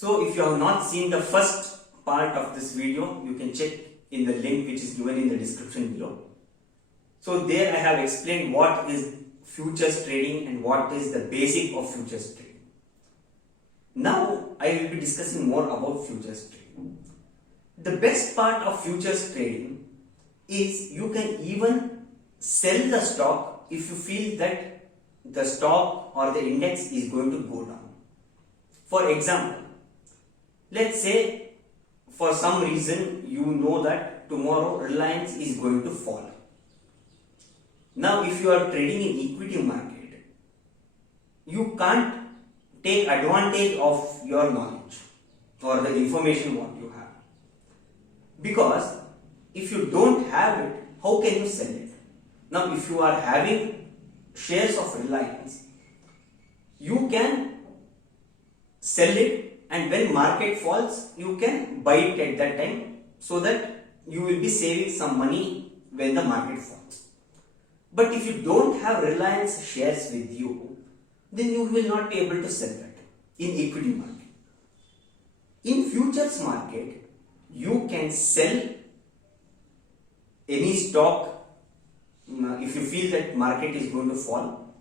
So if you have not seen the first part of this video, you can check in the link which is given in the description below. So there I have explained what is futures trading and what is the basic of futures trading. Now I will be discussing more about futures trading. The best part of futures trading is you can even sell the stock if you feel that the stock or the index is going to go down. For example, let's say for some reason you know that tomorrow Reliance is going to fall. Now if you are trading in equity market, you can't take advantage of your knowledge or the information what you have. Because if you don't have it, how can you sell it? Now if you are having shares of Reliance, you can sell it, and when market falls, you can buy it at that time so that you will be saving some money when the market falls. But if you don't have Reliance shares with you, then you will not be able to sell that in equity market. In futures market, you can sell any stock if you feel that market is going to fall,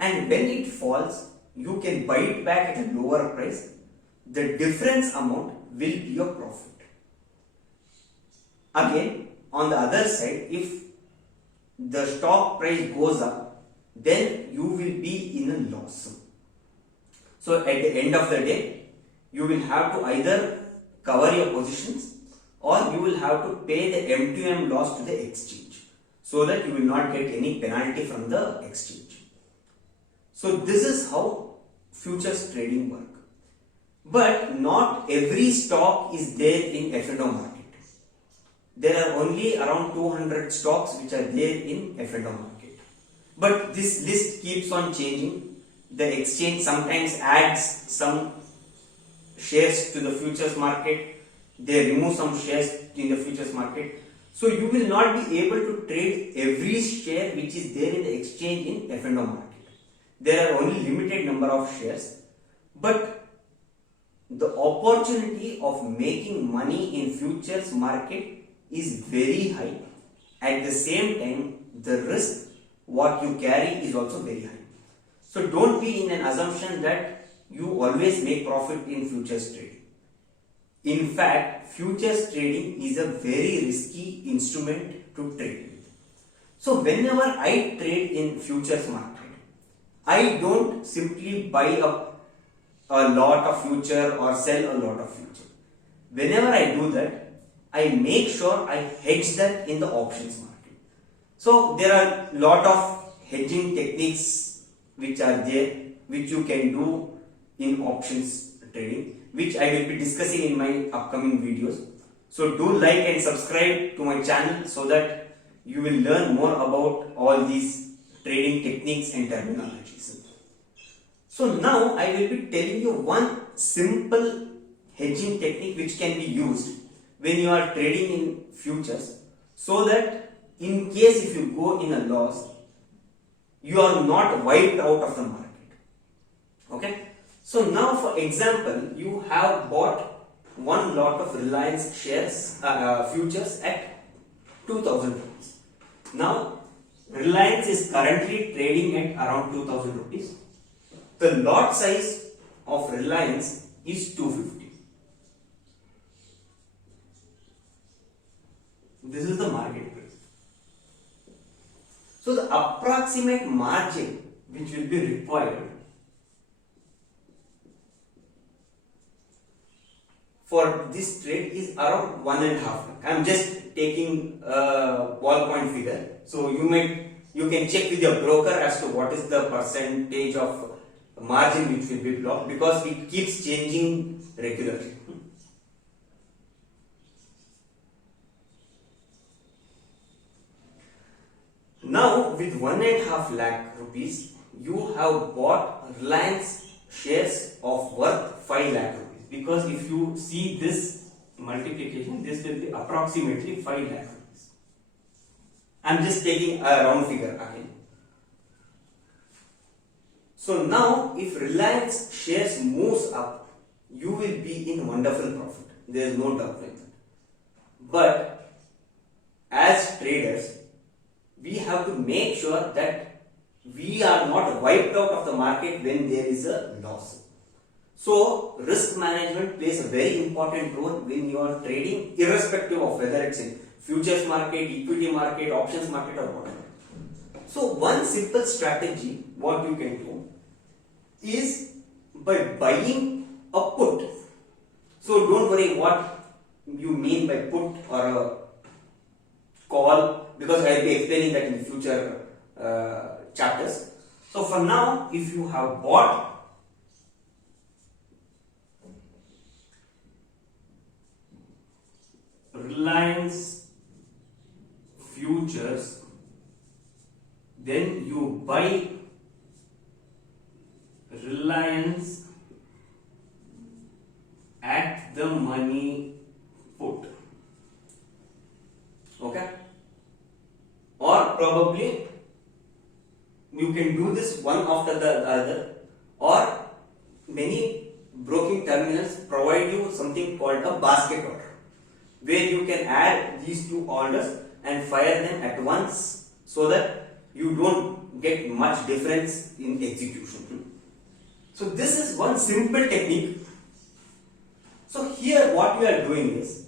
and when it falls, you can buy it back at a lower price. The difference amount will be your profit. Again, on the other side, if the stock price goes up, then you will be in a loss. So at the end of the day, you will have to either cover your positions or you will have to pay the M2M loss to the exchange so that you will not get any penalty from the exchange. So this is how futures trading work. But not every stock is there in F&O market. There are only around 200 stocks which are there in F&O market. But this list keeps on changing. The exchange sometimes adds some shares to the futures market. They remove some shares in the futures market. So you will not be able to trade every share which is there in the exchange in F&O market. There are only limited number of shares. But the opportunity of making money in futures market is very high. At the same time, the risk what you carry is also very high. So don't be in an assumption that you always make profit in futures trading. In fact, futures trading is a very risky instrument to trade with. So whenever I trade in futures market, I don't simply buy up a lot of future or sell a lot of future. Whenever I do that, I make sure I hedge that in the options market. So there are a lot of hedging techniques which are there, which you can do in options trading, which I will be discussing in my upcoming videos. So do like and subscribe to my channel so that you will learn more about all these trading techniques and terminologies. So now I will be telling you one simple hedging technique which can be used when you are trading in futures, so that in case if you go in a loss, you are not wiped out of the market. Okay. So now for example, you have bought one lot of Reliance shares, futures at 2000 rupees. Now Reliance is currently trading at around 2000 rupees. The lot size of Reliance is 250. This is the market price. So the approximate margin which will be required for this trade is around 1.5 lakh. I am just taking a ballpoint figure. So you can check with your broker as to what is the percentage of margin which will be blocked, because it keeps changing regularly. Now with 1.5 lakh rupees, you have bought Reliance shares of worth 5 lakh rupees. Because if you see this multiplication, this will be approximately 5 lakh rupees. I am just taking a round figure again. So now if Reliance shares moves up, you will be in wonderful profit. There is no doubt in that. But as traders, we have to make sure that we are not wiped out of the market when there is a loss. So, risk management plays a very important role when you are trading, irrespective of whether it's in futures market, equity market, options market, or whatever. So, one simple strategy what you can do is by buying a put. So, don't worry what you mean by put or a call, because I will be explaining that in future chapters. So, for now, if you have bought Reliance futures, then you buy Reliance at the money put. Okay? Or probably you can do this one after the other, or many broking terminals provide you something called a basket order, where you can add these two orders and fire them at once so that you don't get much difference in execution. So this is one simple technique. So here what we are doing is,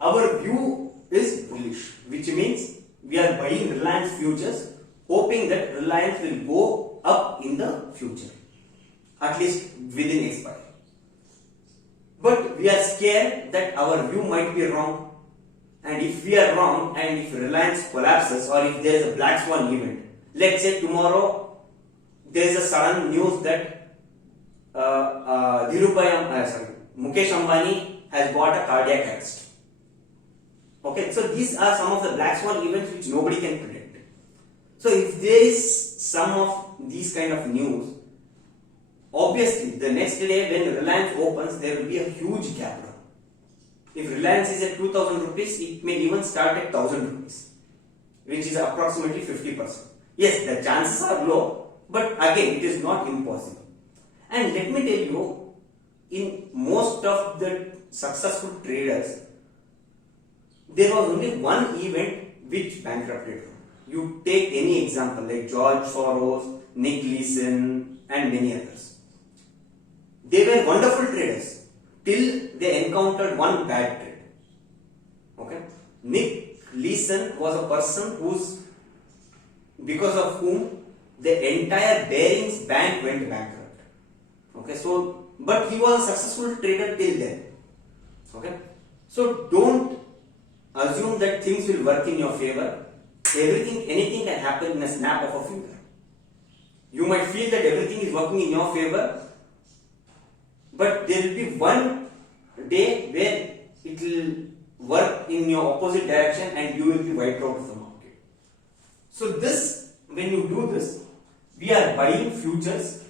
our view is bullish, which means we are buying Reliance futures hoping that Reliance will go up in the future, at least within expiry. But we are scared that our view might be wrong, and if we are wrong and if Reliance collapses or if there is a black swan event, let's say tomorrow there is a sudden news that Mukesh Ambani has got a cardiac arrest. Okay, so these are some of the black swan events which nobody can predict. So if there is some of these kind of news, obviously the next day when Reliance opens, there will be a huge gap down. If Reliance is at 2000 rupees, it may even start at 1000 rupees, which is approximately 50%. Yes, the chances are low, but again it is not impossible. And let me tell you, in most of the successful traders, there was only one event which bankrupted them. You take any example like George Soros, Nick Leeson, and many others. They were wonderful traders till they encountered one bad trade. Okay, Nick Leeson was a person because of whom the entire Barings bank went bankrupt. Okay, so but he was a successful trader till then. Okay, so don't assume that things will work in your favor. Anything can happen in a snap of a finger. You might feel that everything is working in your favor, but there will be one day where it will work in your opposite direction and you will be wiped out of the market. So this, when you do this, we are buying futures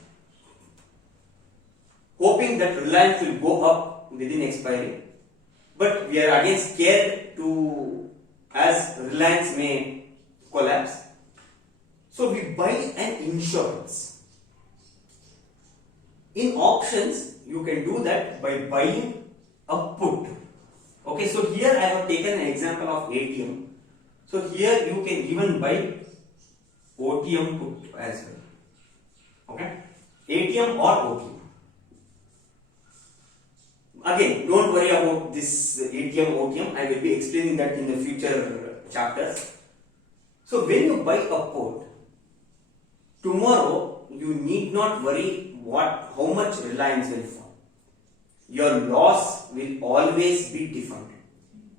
hoping that Reliance will go up within expiry, but we are again scared as Reliance may collapse. So we buy an insurance. In options, you can do that by buying a put. Okay, so here I have taken an example of ATM. So here you can even buy OTM put as well. Okay, ATM or OTM. Again, don't worry about this ATM, OTM. I will be explaining that in the future chapters. So when you buy a put, tomorrow you need not worry how much Reliance will fall. Your loss will always be defined.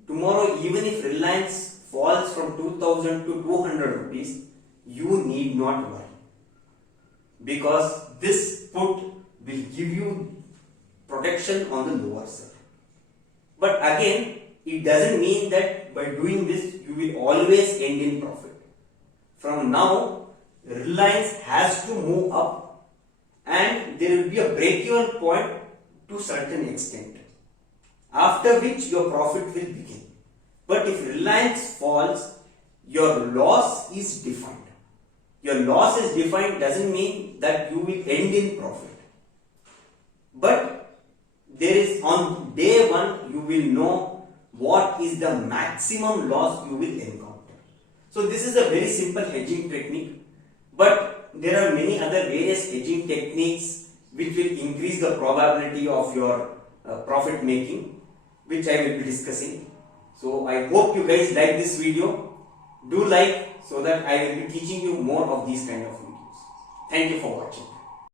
Tomorrow, even if Reliance falls from 2000 to 200 rupees, you need not worry, because this put will give you protection on the lower side. But again, it doesn't mean that by doing this you will always end in profit. From now, Reliance has to move up and there will be a break-even point to a certain extent, after which your profit will begin. But if Reliance falls, your loss is defined. Your loss is defined doesn't mean that you will end in profit. But there is on day one you will know what is the maximum loss you will encounter. So this is a very simple hedging technique, but there are many other various hedging techniques which will increase the probability of your profit making, which I will be discussing. So I hope you guys like this video. Do like, so that I will be teaching you more of these kind of videos. Thank you for watching.